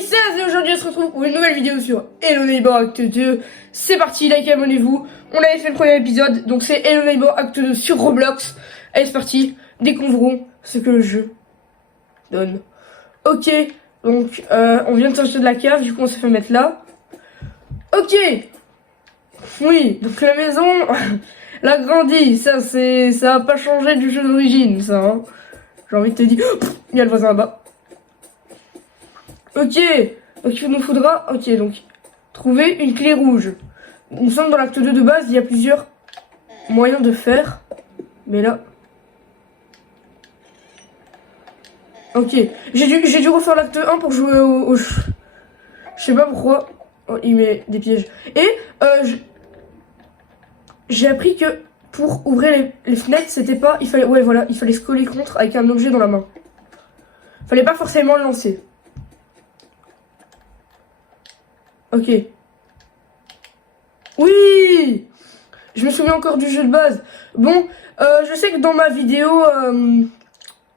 16 et aujourd'hui on se retrouve pour une nouvelle vidéo sur Hello Neighbor Acte 2. C'est parti, likez, abonnez-vous. On avait fait le premier épisode, donc c'est Hello Neighbor Acte 2 sur Roblox. Allez, c'est parti, découvrons ce que le jeu donne. Ok, donc on vient de sortir de la cave, du coup on s'est fait mettre là. Ok. Oui, donc la maison, l'agrandie, ça a pas changé du jeu d'origine, ça. Hein. J'ai envie de te dire, il y a le voisin là-bas. Ok, donc il nous faudra, ok, donc trouver une clé rouge. Nous sommes dans l'acte 2 de base, il y a plusieurs moyens de faire, mais là, ok, j'ai dû refaire l'acte 1 pour jouer au je sais pas pourquoi. Oh, il met des pièges. Et j'ai appris que pour ouvrir les fenêtres, c'était pas, il fallait, ouais voilà, il fallait se coller contre avec un objet dans la main. Fallait pas forcément le lancer. Ok. Oui, je me souviens encore du jeu de base. Bon, je sais que dans ma vidéo,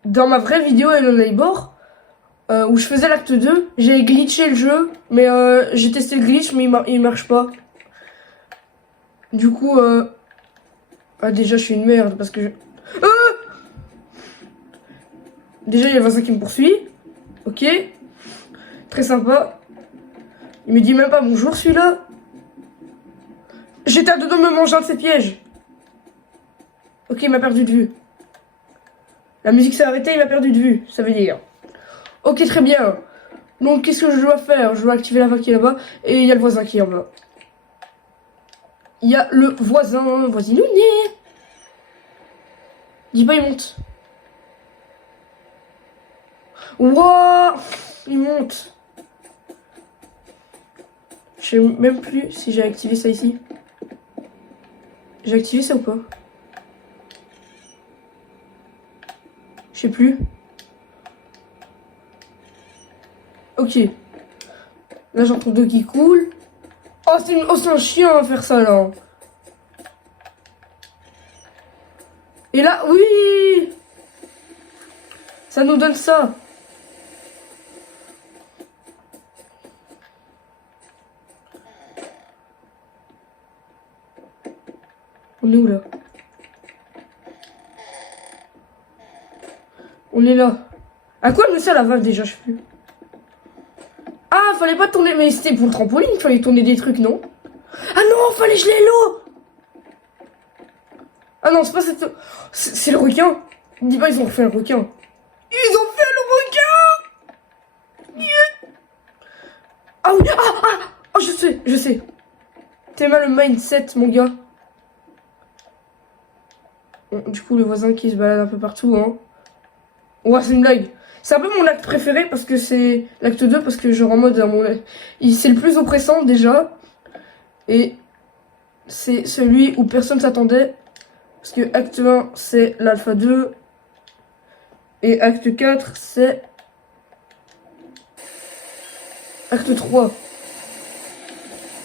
dans ma vraie vidéo Hello Neighbor, où je faisais l'acte 2, j'ai glitché le jeu, mais j'ai testé le glitch, mais il marche pas. Du coup, ah déjà je suis une merde parce que je... Déjà il y a le voisin qui me poursuit. Ok, très sympa. Il me dit même pas bonjour celui-là. J'étais à deux doigts de me manger un de ses pièges. Ok, il m'a perdu de vue. La musique s'est arrêtée, il m'a perdu de vue, ça veut dire. Ok, très bien. Donc, qu'est-ce que je dois faire? Je dois activer la vague qui est là-bas. Et il y a le voisin qui est là-bas. Il y a le voisinounet. Dis pas, il monte. Wouah, il monte. Je sais même plus si j'ai activé ça ici. J'ai activé ça ou pas? Je sais plus. Ok. Là, j'entends d'eau qui coule. Oh, c'est un chien à faire ça, là. Et là, oui! Ça nous donne ça. On est où, là? On est là. À quoi elle me sert la valve, déjà? Je sais plus. Ah, fallait pas tourner, mais c'était pour le trampoline, il fallait tourner des trucs, non? Ah non, fallait geler l'eau. Ah non, c'est pas cette... C'est le requin. Dis pas, ils ont refait le requin. Ils ont fait le requin. Yeah. Ah oui, oh, je sais. T'es mal le mindset, mon gars. Bon, du coup, le voisin qui se balade un peu partout, hein. Ouais, c'est une blague. C'est un peu mon acte préféré parce que c'est l'acte 2 parce que genre en mode c'est le plus oppressant déjà et c'est celui où personne s'attendait parce que acte 1 c'est l'alpha 2 et acte 4 c'est acte 3.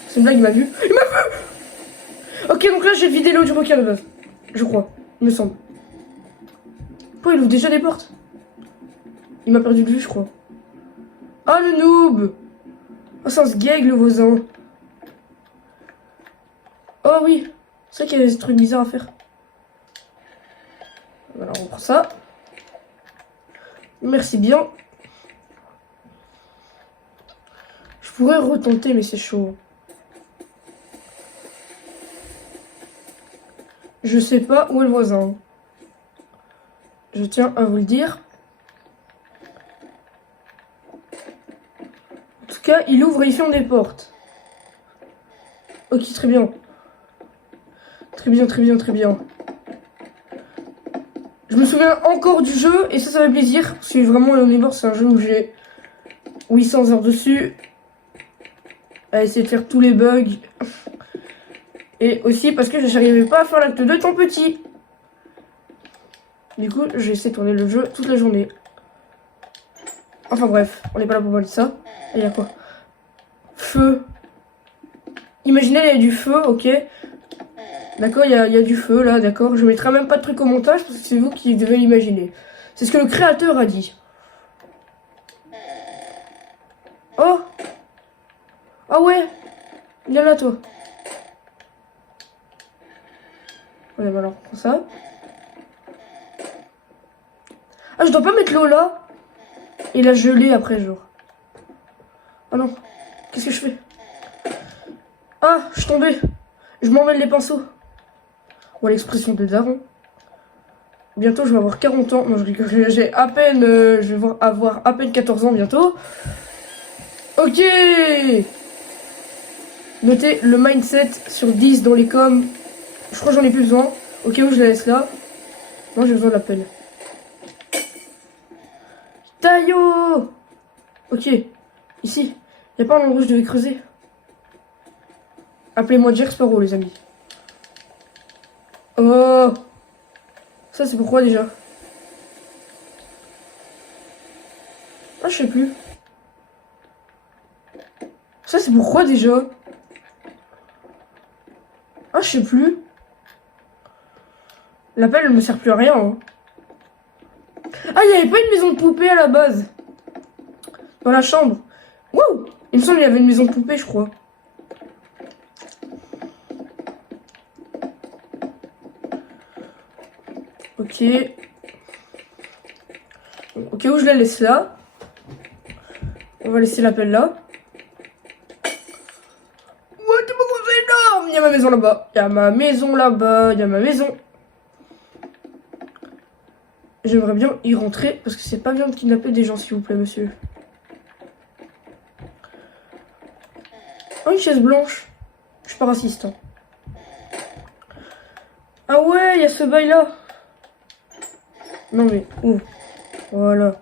C'est une blague, il m'a vu. Il m'a vu. Ok, donc là j'ai vidé l'eau du requin de base. Je crois, il me semble. Pourquoi il ouvre déjà des portes? Il m'a perdu de vue, je crois. Ah, le noob! Oh, ça se gag, le voisin. Oh oui, c'est vrai qu'il y a des trucs bizarres à faire. Alors, on prend ça. Merci bien. Je pourrais retenter, mais c'est chaud. Je sais pas où est le voisin. Je tiens à vous le dire. En tout cas, il ouvre et il ferme des portes. Ok, très bien. Très bien. Je me souviens encore du jeu et ça fait plaisir. Parce que vraiment, Hello Neighbor, c'est un jeu où j'ai 800 heures dessus. À essayer de faire tous les bugs. Et aussi parce que je n'arrivais pas à faire l'acte 2 tant petit. Du coup, j'ai essayé de tourner le jeu toute la journée. Enfin bref, on n'est pas là pour parler de ça. Et il y a quoi? Feu. Imaginez, il y a du feu, ok. D'accord, il y a du feu là, d'accord. Je mettrai même pas de truc au montage parce que c'est vous qui devez l'imaginer. C'est ce que le créateur a dit. Oh, Viens là, toi. Ouais, bah alors, on prend ça. Ah, je dois pas mettre l'eau là. Et la geler après, genre. Ah non. Qu'est-ce que je fais? Ah, je suis tombé. Je m'emmêle les pinceaux. Oh, l'expression de daron. Bientôt, je vais avoir 40 ans. Non, je rigole. J'ai à peine... je vais avoir à peine 14 ans bientôt. Ok. Notez le mindset sur 10 dans les coms. Je crois que j'en ai plus besoin. Au cas où je la laisse là. Non, j'ai besoin de la pelle. Taillot. Ok. Ici. Y a pas un endroit où je devais creuser? Appelez-moi Jack Sparrow, les amis. Oh. Ça, c'est pourquoi déjà? Ah, je sais plus. Ça, c'est pourquoi déjà? Ah, je sais plus. La pelle, elle me sert plus à rien. Hein. Ah, il n'y avait pas une maison de poupée à la base. Dans la chambre. Wouh! Il me semble qu'il y avait une maison de poupée, je crois. Ok. Ok, où je la laisse là. On va laisser la pelle là. Ouais, t'es pas énorme! Il y a ma maison là-bas. Il y a ma maison là-bas. Il y a ma maison. J'aimerais bien y rentrer parce que c'est pas bien de kidnapper des gens, s'il vous plaît, monsieur. Oh, une chaise blanche. Je suis pas raciste. Hein. Ah ouais, il y a ce bail là. Non mais, où? Voilà.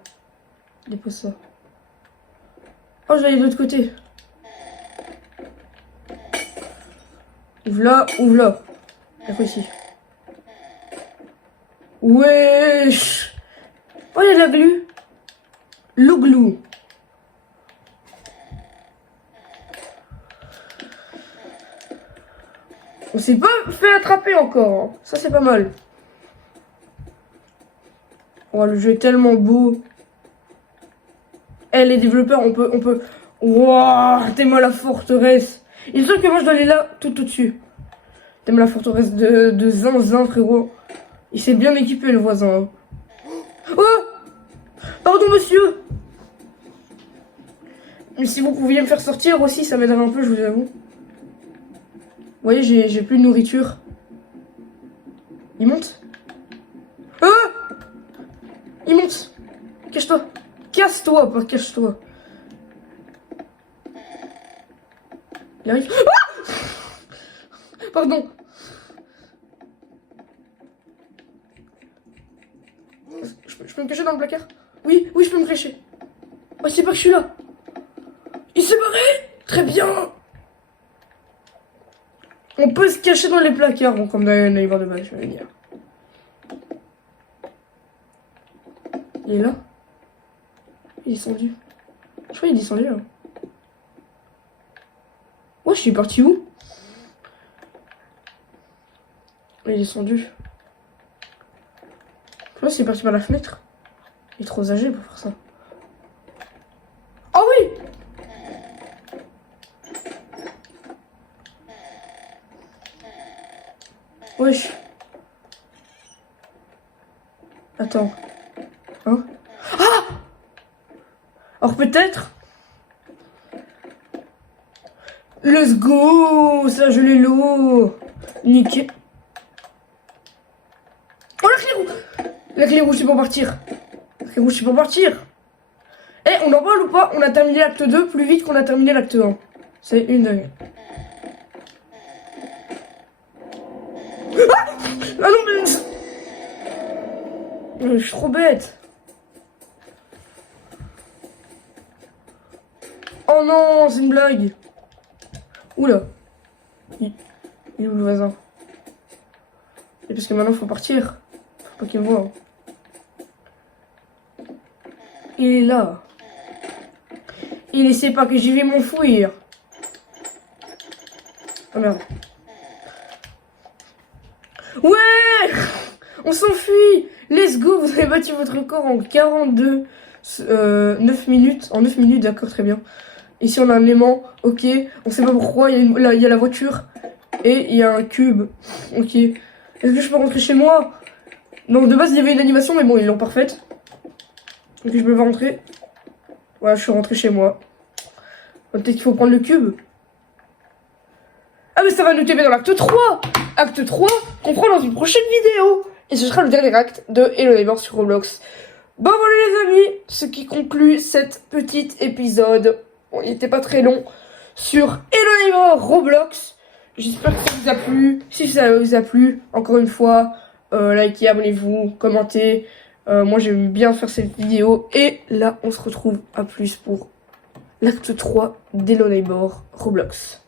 Dépose ça. Oh, je vais aller de l'autre côté. Ouvre là, ouvre là. Il y a quoi ici? Wesh! Oh, il y a de la glu. L'eau glue. On s'est pas fait attraper encore. Hein. Ça, c'est pas mal. Oh, le jeu est tellement beau. Eh, les développeurs, on peut... Wouah, t'aimes la forteresse. Il me semble que moi, je dois aller là, tout au-dessus. T'aimes la forteresse de Zinzin, frérot. Il s'est bien équipé, le voisin. Hein. Oh! Pardon, monsieur. Mais si vous pouviez me faire sortir aussi, ça m'aiderait un peu, je vous avoue. Vous voyez, j'ai plus de nourriture. Il monte? Ah! Il monte! Cache-toi! Casse-toi, pas cache-toi. Il arrive. Ah! Pardon. Je peux me cacher dans le placard? Oui, oui, je peux me cacher. Oh, c'est pas que je suis là. Il s'est barré. Très bien. On peut se cacher dans les placards, bon, comme dans les bords de balle, je vais dire. Il est là? Il est descendu. Je crois qu'il est descendu là. Ouais, je suis parti où? Il est descendu. Je pense qu'il est parti par la fenêtre. Il est trop âgé pour faire ça. Oh oui! Wesh. Attends. Hein? Ah! Alors peut-être... Let's go! Ça, je l'ai l'eau! Nickel. Oh, la clé rouge! La clé rouge, c'est pour partir. La clé rouge, c'est pour partir. Eh, on en parle ou pas? On a terminé l'acte 2 plus vite qu'on a terminé l'acte 1. C'est une dingue. Ah! Ah non, mais... Je suis trop bête. Oh non, c'est une blague. Oula. Il est où le voisin? Et parce que maintenant, faut partir. Faut pas qu'il me voie. Hein. Il est là. Il essaie pas que j'y vais m'enfouir. Oh merde. Ouais! On s'enfuit! Let's go! Vous avez battu votre record en 42... 9 minutes. En 9 minutes, d'accord, très bien. Ici, on a un aimant. Ok. On sait pas pourquoi. Là, il y a la voiture. Et il y a un cube. Ok. Est-ce que je peux rentrer chez moi? Donc, de base, il y avait une animation, mais bon, ils l'ont parfaite. Donc, je peux pas rentrer. Voilà, je suis rentré chez moi. Peut-être qu'il faut prendre le cube. Ah, mais ça va nous taper dans l'acte 3. Acte 3, qu'on prend dans une prochaine vidéo. Et ce sera le dernier acte de Hello Neighbor sur Roblox. Bon voilà les amis, ce qui conclut cet petit épisode. Bon, il n'était pas très long. Sur Hello Neighbor Roblox. J'espère que ça vous a plu. Si ça vous a plu, encore une fois, likez, abonnez-vous, commentez. Moi j'aime bien faire cette vidéo. Et là, on se retrouve à plus pour l'acte 3 d'Hello Neighbor Roblox.